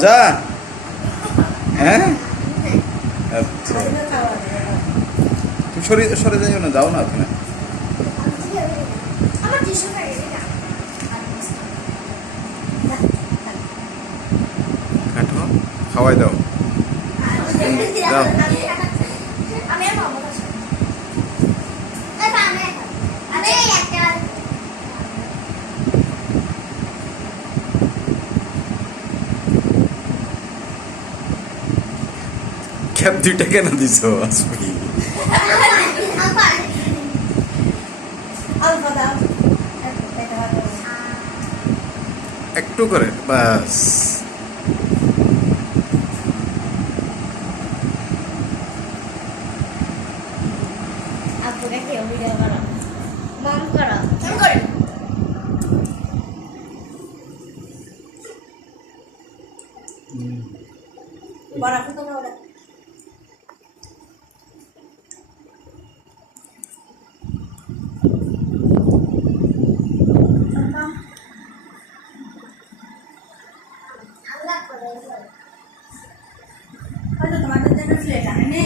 মজা? হ্যাঁ, আচ্ছা তুমি সরে সরে যাইও না, যাও না তুমি। কাটো, খাওয়াই দাও, দাও। ক্যাপ 2টা কেন দিছো আসবি? একটু করে বাস। তোমাদের জন্য প্লেট আনে